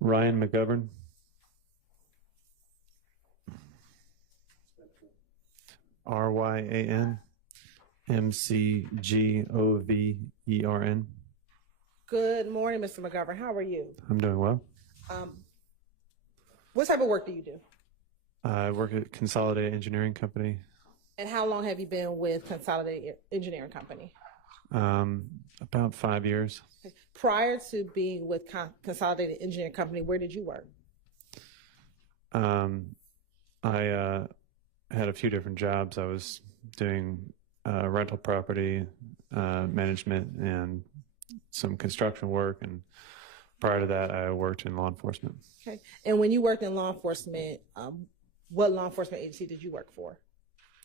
Ryan McGovern. RyanMcgovern. Good morning, Mr. McGovern. How are you? I'm doing well. What type of work do you do? I work at Consolidated Engineering Company. And how long have you been with Consolidated Engineering Company? About 5 years. Okay. Prior to being with Consolidated Engineering Company, where did you work? I had a few different jobs. I was doing rental property management and some construction work, and prior to that, I worked in law enforcement. Okay. And when you worked in law enforcement, what law enforcement agency did you work for?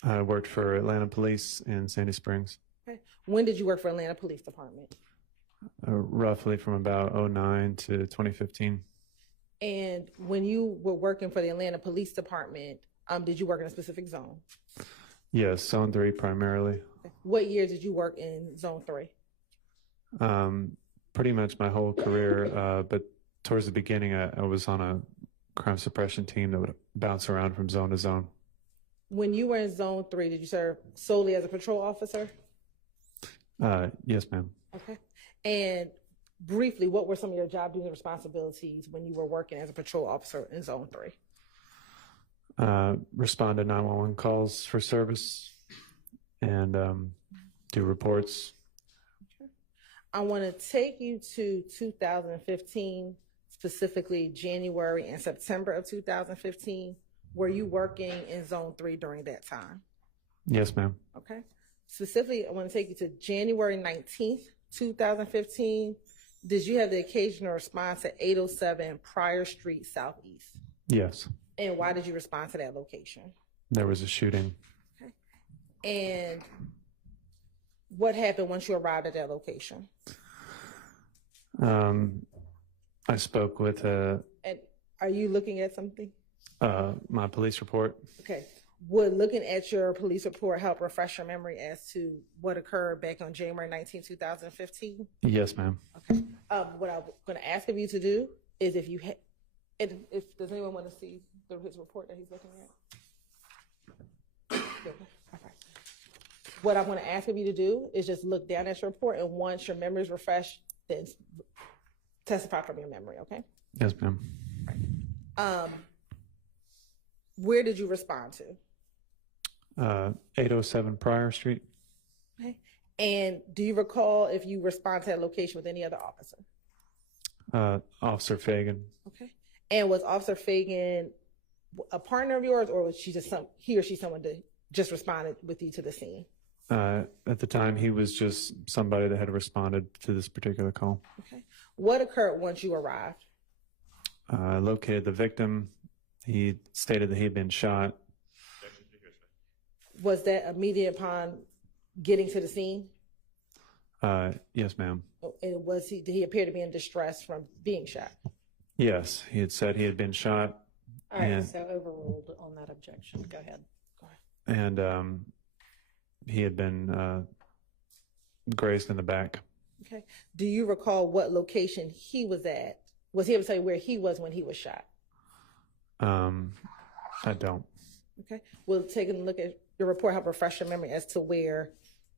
I worked for Atlanta Police in Sandy Springs. Okay. When did you work for Atlanta Police Department? Roughly from about 2009 to 2015. And when you were working for the Atlanta Police Department, did you work in a specific zone? Yes, Zone 3 primarily. Okay. What year did you work in Zone 3? Pretty much my whole career, but towards the beginning, I was on a crime suppression team that would bounce around from zone to zone. When you were in Zone 3, did you serve solely as a patrol officer? Yes, ma'am. Okay. And briefly, what were some of your job duties and responsibilities when you were working as a patrol officer in Zone 3? Respond to 911 calls for service and do reports. Okay. I want to take you to 2015, specifically January and September of 2015. Were you working in Zone 3 during that time? Yes, ma'am. Okay. Specifically, I want to take you to January 19th, 2015. Did you have the occasional response to 807 Pryor Street Southeast? Yes. And why did you respond to that location? There was a shooting. Okay. And what happened once you arrived at that location? I spoke with And are you looking at something? my police report. Okay. Would looking at your police report help refresh your memory as to what occurred back on January 19, 2015? Yes, ma'am. Okay. What I'm going to ask of you to do is if you does anyone want to see his report that he's looking at? Okay. What I'm going to ask of you to do is just look down at your report, and once your memory is refreshed, then testify from your memory, okay? Yes, ma'am. Where did you respond to? 807 Pryor Street. Okay. And do you recall if you respond to that location with any other officer? Officer Fagan. Okay. And was Officer Fagan a partner of yours, or was he or she someone that just responded with you to the scene? At the time, he was just somebody that had responded to this particular call. Okay. What occurred once you arrived? I located the victim. He stated that he had been shot. Was that immediate upon getting to the scene? Yes, ma'am. And did he appear to be in distress from being shot? Yes, he had said he had been shot. All right, so overruled on that objection. Go ahead. And he had been grazed in the back. Okay. Do you recall what location he was at? Was he able to tell you where he was when he was shot? I don't. Okay. We'll take a look at your report, help refresh your memory as to where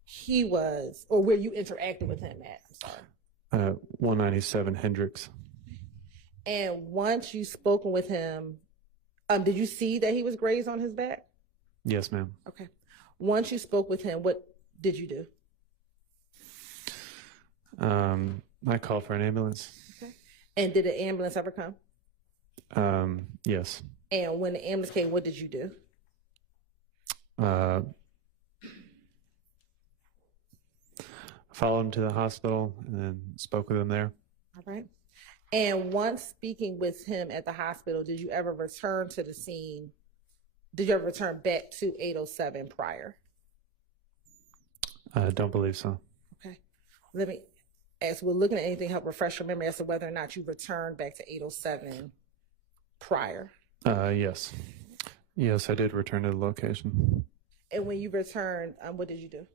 he was or where you interacted with him at. I'm sorry. 197 Hendricks. And once you spoken with him, did you see that he was grazed on his back? Yes, ma'am. Okay. Once you spoke with him, what did you do? I called for an ambulance. Okay. And did the ambulance ever come? Yes. And when the ambulance came, what did you do? Followed him to the hospital and then spoke with him there. All right. And once speaking with him at the hospital, did you ever return to the scene? Did you ever return back to 807 Pryor? I don't believe so. Okay. As we're looking at anything, help refresh your memory as to whether or not you returned back to 807 Pryor. Yes. Yes, I did return to the location. And when you returned, what did you do?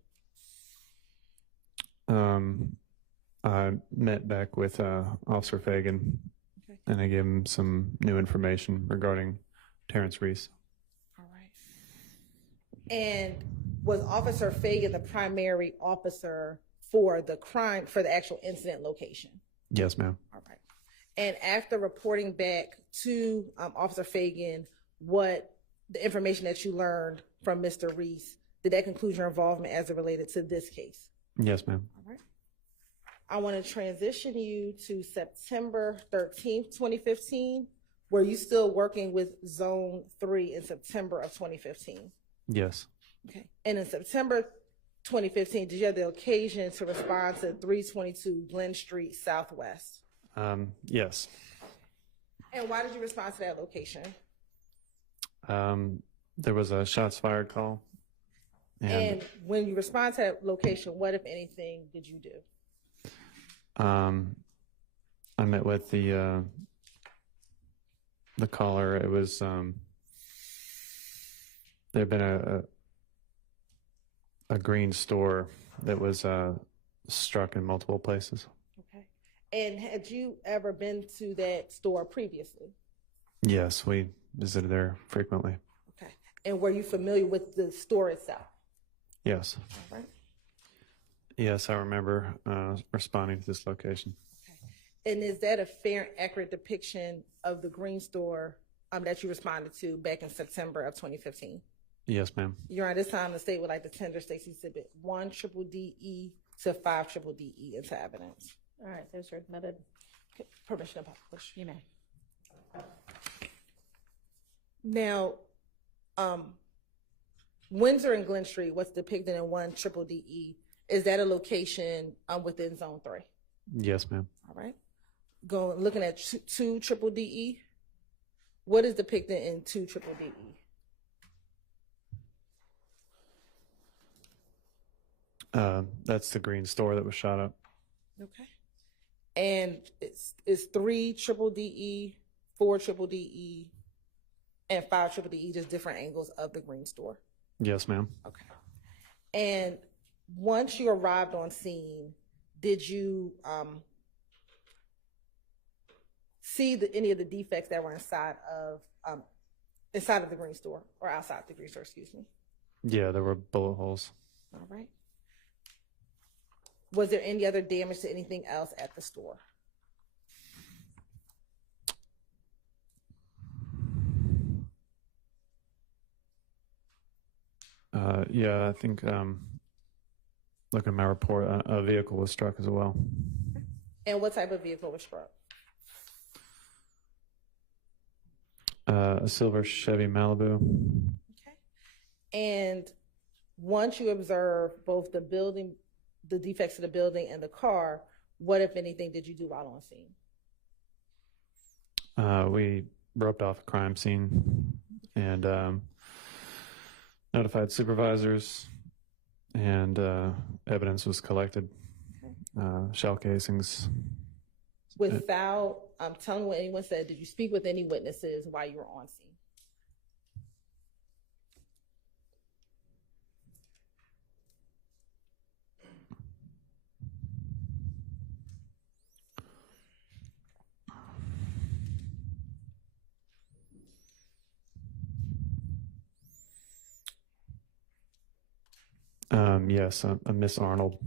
I met back with Officer Fagan. Okay. and I gave him some new information regarding Terrence Reese. All right. And was Officer Fagan the primary officer for the crime, for the actual incident location? Yes, ma'am. All right. And after reporting back to Officer Fagan, what the information that you learned from Mr. Reese, did that conclude your involvement as it related to this case? Yes, ma'am. All right. I want to transition you to September 13th, 2015. Were you still working with Zone 3 in September of 2015? Yes. Okay. And in September 2015, did you have the occasion to respond to 322 Glen Street Southwest? Yes. And why did you respond to that location? There was a shots fired call. And when you respond to that location, what, if anything, did you do? I met with the caller. It was there had been a green store that was struck in multiple places. Okay. And had you ever been to that store previously? Yes, we visited there frequently. Okay. And were you familiar with the store itself? Yes. All right. Yes, I remember responding to this location. Okay. And is that a fair and accurate depiction of the green store that you responded to back in September of 2015? Yes, ma'am. Your Honor, this time the state would like to tender State's Exhibit 1DDE to 5DDE into evidence. All right, those are admitted. Okay. Permission to publish. You may. Now, Windsor and Glen Street, what's depicted in 1DDE, is that a location within Zone 3? Yes, ma'am. All right. Looking at 2DDE, what is depicted in 2DDE? That's the green store that was shot up. Okay. And it's 3DDE, 4DDE, and 5DDE, just different angles of the green store? Yes, ma'am. Okay. And once you arrived on scene, did you see any of the defects that were inside of the green store, or outside the green store, excuse me? Yeah, there were bullet holes. All right. Was there any other damage to anything else at the store? Yeah, I think looking at my report, a vehicle was struck as well. And what type of vehicle was struck? A silver Chevy Malibu. Okay. And once you observe both the building, the defects of the building and the car, what, if anything, did you do while on scene? We roped off a crime scene and notified supervisors, and evidence was collected. Okay. Shell casings. Without telling what anyone said, did you speak with any witnesses while you were on scene? Yes, a Miss Arnold.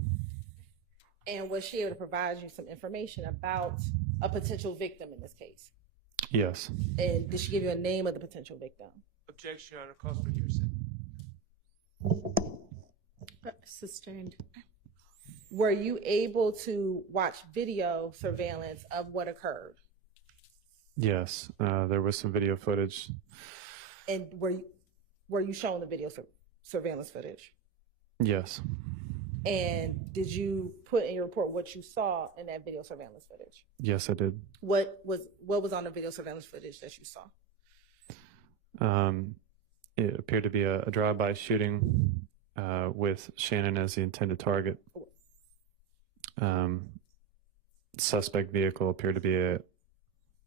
And was she able to provide you some information about a potential victim in this case? Yes. And did she give you a name of the potential victim? Objection, Your Honor. Cause for hearsay. Sustained. Were you able to watch video surveillance of what occurred? Yes, there was some video footage. And were you shown the video surveillance footage? Yes. And did you put in your report what you saw in that video surveillance footage? Yes, I did. What was on the video surveillance footage that you saw? It appeared to be a drive-by shooting with Shannon as the intended target. Suspect vehicle appeared to be a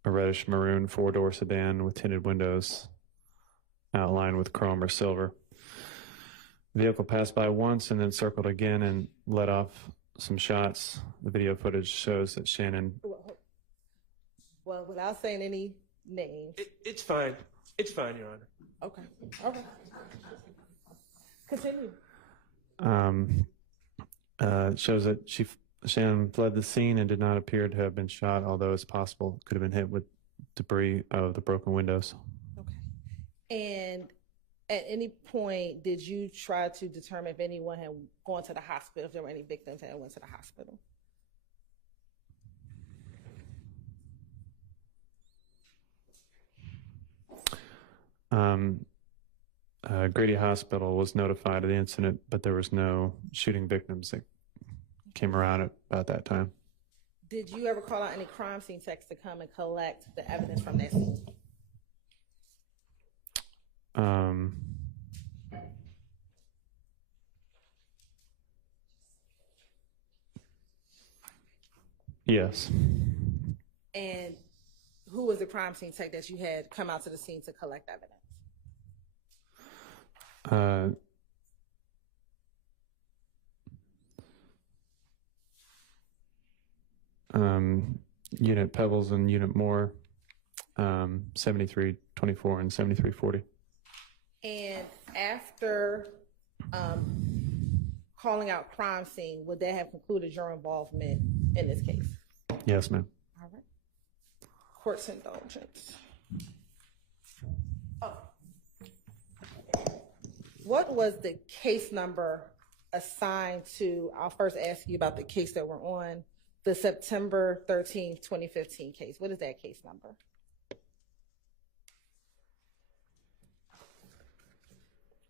reddish maroon four-door sedan with tinted windows outlined with chrome or silver. The vehicle passed by once and then circled again and let off some shots. The video footage shows that Shannon... Well, without saying any names. It's fine. It's fine, Your Honor. Okay. Okay. Continue. It shows that Shannon fled the scene and did not appear to have been shot, although it's possible it could have been hit with debris of the broken windows. Okay. And at any point, did you try to determine if anyone had gone to the hospital, if there were any victims that went to the hospital? Grady Hospital was notified of the incident, but there was no shooting victims that came around at about that time. Did you ever call out any crime scene techs to come and collect the evidence from that scene? Yes. And who was the crime scene tech that you had come out to the scene to collect evidence? Unit Pebbles and Unit Moore, 7324 and 7340. And after calling out crime scene, would that have concluded your involvement in this case? Yes, ma'am. All right. Court's indulgence. Oh. What was the case number assigned to, I'll first ask you about the case that we're on, the September 13th, 2015 case. What is that case number?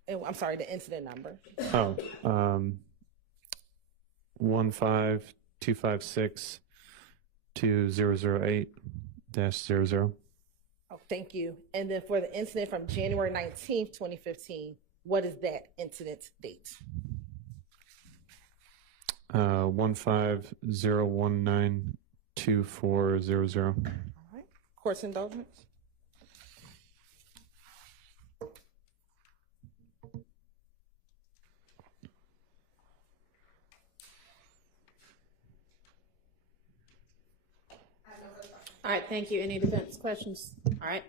And, I'm sorry, the incident number. 15256-2008-00. Oh, thank you. And then for the incident from January 19th, 2015, what is that incident date? 150192400. All right. Court's indulgence. All right, thank you. Any defense questions? All right.